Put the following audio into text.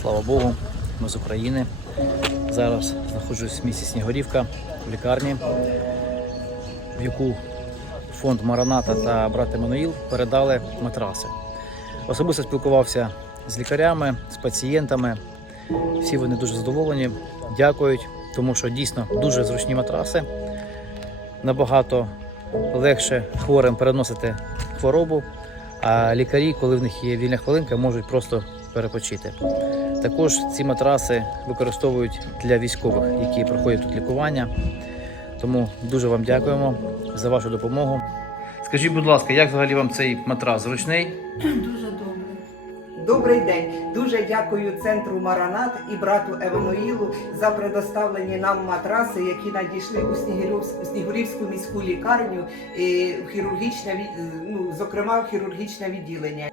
Слава Богу, ми з України. Зараз знаходжусь в місті Снігурівка в лікарні, в яку фонд Мараната та брат Еммануїл передали матраси. Особисто спілкувався з лікарями, з пацієнтами. Всі вони дуже задоволені, дякують, тому що дійсно дуже зручні матраси. Набагато легше хворим переносити хворобу, а лікарі, коли в них є вільна хвилинка, можуть просто перепочити. Також ці матраси використовують для військових, які проходять тут лікування. Тому дуже вам дякуємо за вашу допомогу. Скажіть, будь ласка, як взагалі вам цей матрас? Зручний? Дуже добре. Добрий день. Дуже дякую центру Маранат і брату Евануїлу за предоставлені нам матраси, які надійшли у Снігурівську, Снігурівську міську лікарню, і в хірургічне ну, зокрема в хірургічне відділення.